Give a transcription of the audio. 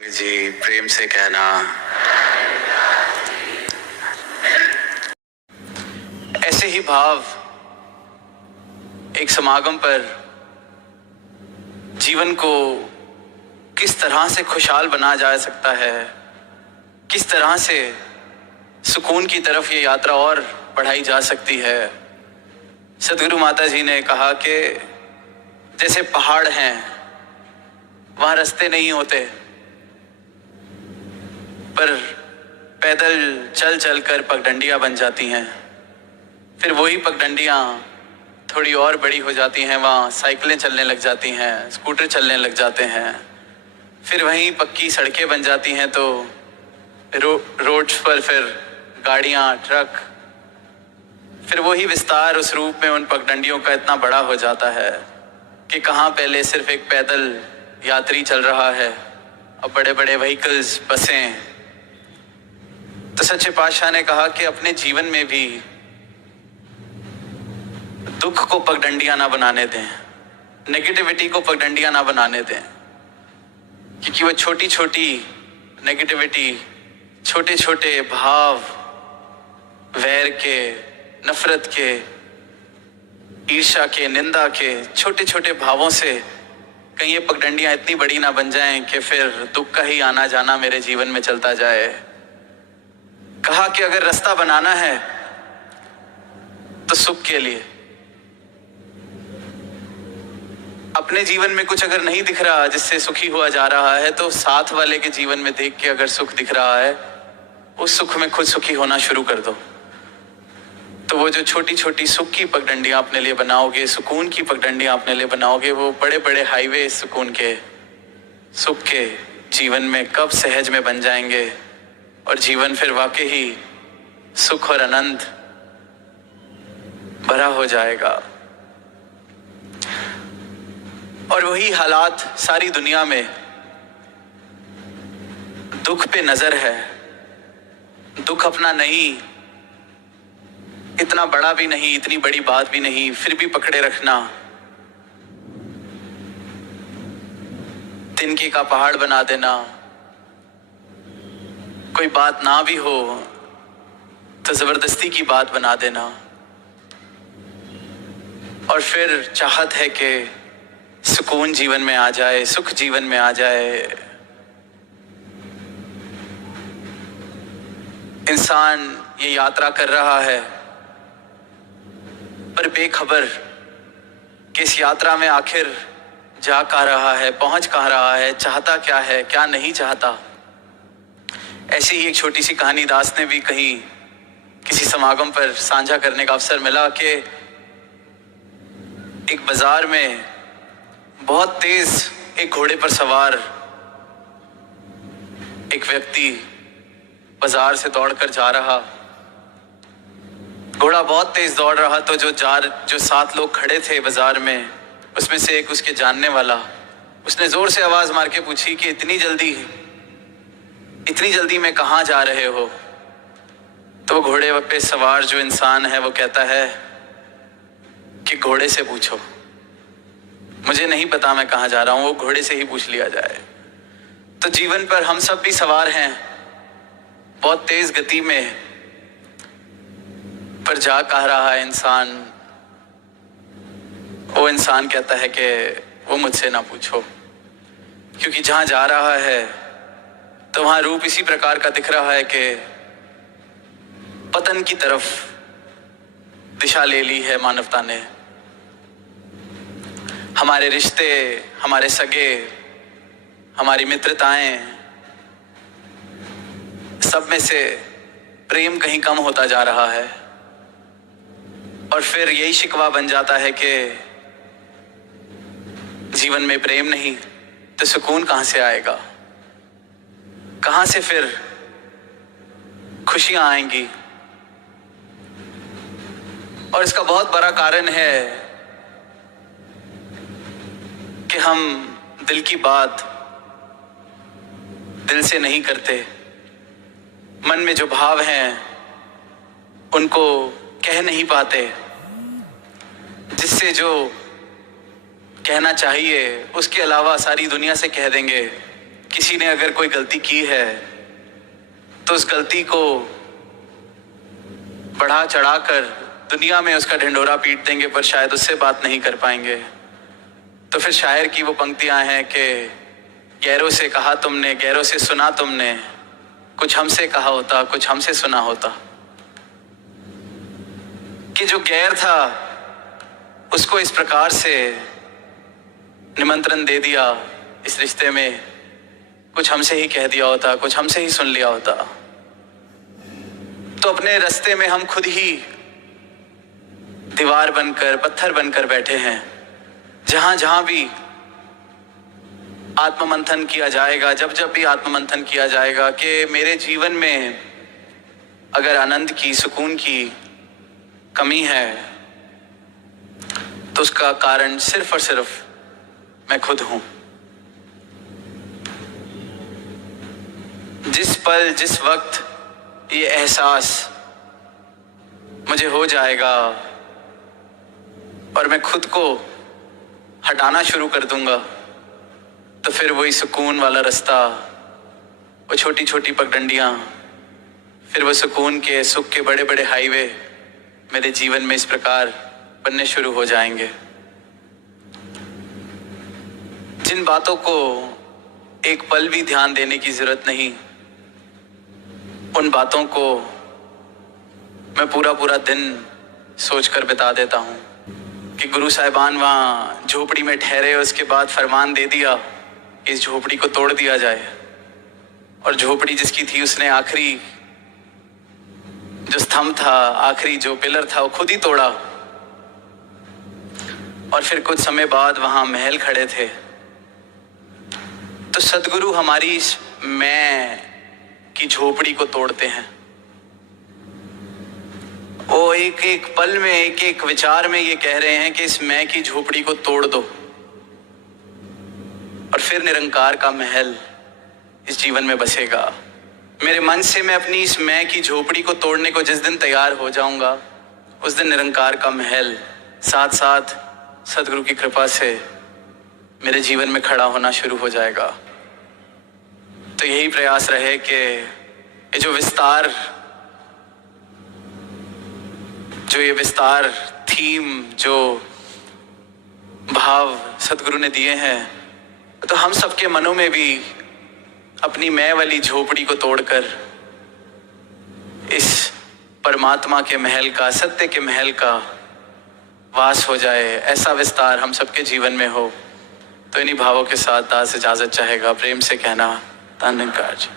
जी प्रेम से कहना। ऐसे ही भाव एक समागम पर जीवन को किस तरह से खुशहाल बनाया जा सकता है, किस तरह से सुकून की तरफ ये यात्रा और बढ़ाई जा सकती है। सदगुरु माता जी ने कहा कि जैसे पहाड़ हैं, वहाँ रास्ते नहीं होते, पर पैदल चल चल कर पगडंडियाँ बन जाती हैं। फिर वही पगडंडियाँ थोड़ी और बड़ी हो जाती हैं, वहाँ साइकिलें चलने लग जाती हैं, स्कूटर चलने लग जाते हैं। फिर वहीं पक्की सड़कें बन जाती हैं, तो रोड्स पर फिर गाड़ियाँ, ट्रक, फिर वही विस्तार उस रूप में उन पगडंडियों का इतना बड़ा हो जाता है कि कहाँ पहले सिर्फ एक पैदल यात्री चल रहा है, अब बड़े बड़े व्हीकल्स, बसें। तो सच्चे पातशाह ने कहा कि अपने जीवन में भी दुख को पगडंडियां ना बनाने दें, नेगेटिविटी को पगडंडियां ना बनाने दें, क्योंकि वो छोटी छोटी नेगेटिविटी, छोटे छोटे भाव, वैर के, नफरत के, ईर्ष्या के, निंदा के छोटे छोटे भावों से कहीं ये पगडंडियां इतनी बड़ी ना बन जाएं कि फिर दुख का ही आना जाना मेरे जीवन में चलता जाए। कहा कि अगर रास्ता बनाना है तो सुख के लिए, अपने जीवन में कुछ अगर नहीं दिख रहा जिससे सुखी हुआ जा रहा है, तो साथ वाले के जीवन में देख के अगर सुख दिख रहा है, उस सुख में खुद सुखी होना शुरू कर दो। तो वो जो छोटी छोटी सुख की पगडंडियां अपने लिए बनाओगे, सुकून की पगडंडियां अपने लिए बनाओगे, वो बड़े बड़े हाईवे सुकून के, सुख के जीवन में कब सहज में बन जाएंगे, और जीवन फिर वाकई ही सुख और आनंद भरा हो जाएगा। और वही हालात सारी दुनिया में, दुख पे नजर है, दुख अपना नहीं, इतना बड़ा भी नहीं, इतनी बड़ी बात भी नहीं, फिर भी पकड़े रखना, तिनके का पहाड़ बना देना। कोई बात ना भी हो तो जबरदस्ती की बात बना देना, और फिर चाहत है कि सुकून जीवन में आ जाए, सुख जीवन में आ जाए। इंसान ये यात्रा कर रहा है, पर बेखबर कि इस यात्रा में आखिर जा कहाँ रहा है, पहुंच कहाँ रहा है, चाहता क्या है, क्या नहीं चाहता। ऐसी ही एक छोटी सी कहानी दास ने भी कहीं किसी समागम पर साझा करने का अवसर मिला कि एक बाजार में बहुत तेज एक घोड़े पर सवार एक व्यक्ति बाजार से दौड़कर जा रहा। घोड़ा बहुत तेज दौड़ रहा, तो जो 7 लोग खड़े थे बाजार में, उसमें से एक उसके जानने वाला, उसने जोर से आवाज मार के पूछी कि इतनी जल्दी में कहाँ जा रहे हो। तो वो घोड़े पे सवार जो इंसान है वो कहता है कि घोड़े से पूछो, मुझे नहीं पता मैं कहाँ जा रहा हूँ, वो घोड़े से ही पूछ लिया जाए। तो जीवन पर हम सब भी सवार हैं बहुत तेज गति में, पर जा कहाँ रहा है इंसान। वो इंसान कहता है कि वो मुझसे ना पूछो, क्योंकि जहां जा रहा है तो वहां रूप इसी प्रकार का दिख रहा है कि पतन की तरफ दिशा ले ली है मानवता ने। हमारे रिश्ते, हमारे सगे, हमारी मित्रताएं, सब में से प्रेम कहीं कम होता जा रहा है, और फिर यही शिकवा बन जाता है कि जीवन में प्रेम नहीं तो सुकून कहां से आएगा, कहां से फिर खुशियां आएंगी। और इसका बहुत बड़ा कारण है कि हम दिल की बात दिल से नहीं करते, मन में जो भाव हैं उनको कह नहीं पाते, जिससे जो कहना चाहिए उसके अलावा सारी दुनिया से कह देंगे, किसी ने अगर कोई गलती की है तो उस गलती को बढ़ा चढ़ाकर दुनिया में उसका ढिंढोरा पीट देंगे, पर शायद उससे बात नहीं कर पाएंगे। तो फिर शायर की वो पंक्तियां हैं कि गैरों से कहा तुमने, गैरों से सुना तुमने, कुछ हमसे कहा होता, कुछ हमसे सुना होता। कि जो गैर था उसको इस प्रकार से निमंत्रण दे दिया इस रिश्ते में, कुछ हमसे ही कह दिया होता, कुछ हमसे ही सुन लिया होता। तो अपने रास्ते में हम खुद ही दीवार बनकर, पत्थर बनकर बैठे हैं। जहां जहां भी आत्ममंथन किया जाएगा, जब जब भी आत्ममंथन किया जाएगा कि मेरे जीवन में अगर आनंद की, सुकून की कमी है तो उसका कारण सिर्फ और सिर्फ मैं खुद हूं। जिस पल, जिस वक्त ये एहसास मुझे हो जाएगा और मैं खुद को हटाना शुरू कर दूंगा, तो फिर वही सुकून वाला रास्ता, वो छोटी छोटी पगडंडियां, फिर वो सुकून के, सुख के बड़े बड़े हाईवे मेरे जीवन में इस प्रकार बनने शुरू हो जाएंगे। जिन बातों को एक पल भी ध्यान देने की जरूरत नहीं, उन बातों को मैं पूरा पूरा दिन सोचकर बिता देता हूँ। कि गुरु साहिबान वहाँ झोपड़ी में ठहरे, उसके बाद फरमान दे दिया कि इस झोपड़ी को तोड़ दिया जाए। और झोपड़ी जिसकी थी उसने आखिरी जो स्तंभ था, आखिरी जो पिलर था, वो खुद ही तोड़ा। और फिर कुछ समय बाद वहां महल खड़े थे। तो सदगुरु हमारी इस मैं की झोपड़ी को तोड़ते हैं। वो एक एक पल में, एक एक विचार में ये कह रहे हैं कि इस मैं की झोपड़ी को तोड़ दो, और फिर निरंकार का महल इस जीवन में बसेगा। मेरे मन से मैं अपनी इस मैं की झोपड़ी को तोड़ने को जिस दिन तैयार हो जाऊंगा, उस दिन निरंकार का महल साथ साथ सदगुरु की कृपा से मेरे जीवन में खड़ा होना शुरू हो जाएगा। तो यही प्रयास रहे कि ये जो ये विस्तार थीम, जो भाव सदगुरु ने दिए हैं, तो हम सबके मनों में भी अपनी मैं वाली झोपड़ी को तोड़कर इस परमात्मा के महल का, सत्य के महल का वास हो जाए, ऐसा विस्तार हम सबके जीवन में हो। तो इन्हीं भावों के साथ दास इजाजत चाहेगा। प्रेम से कहना, धन्यवाद जी।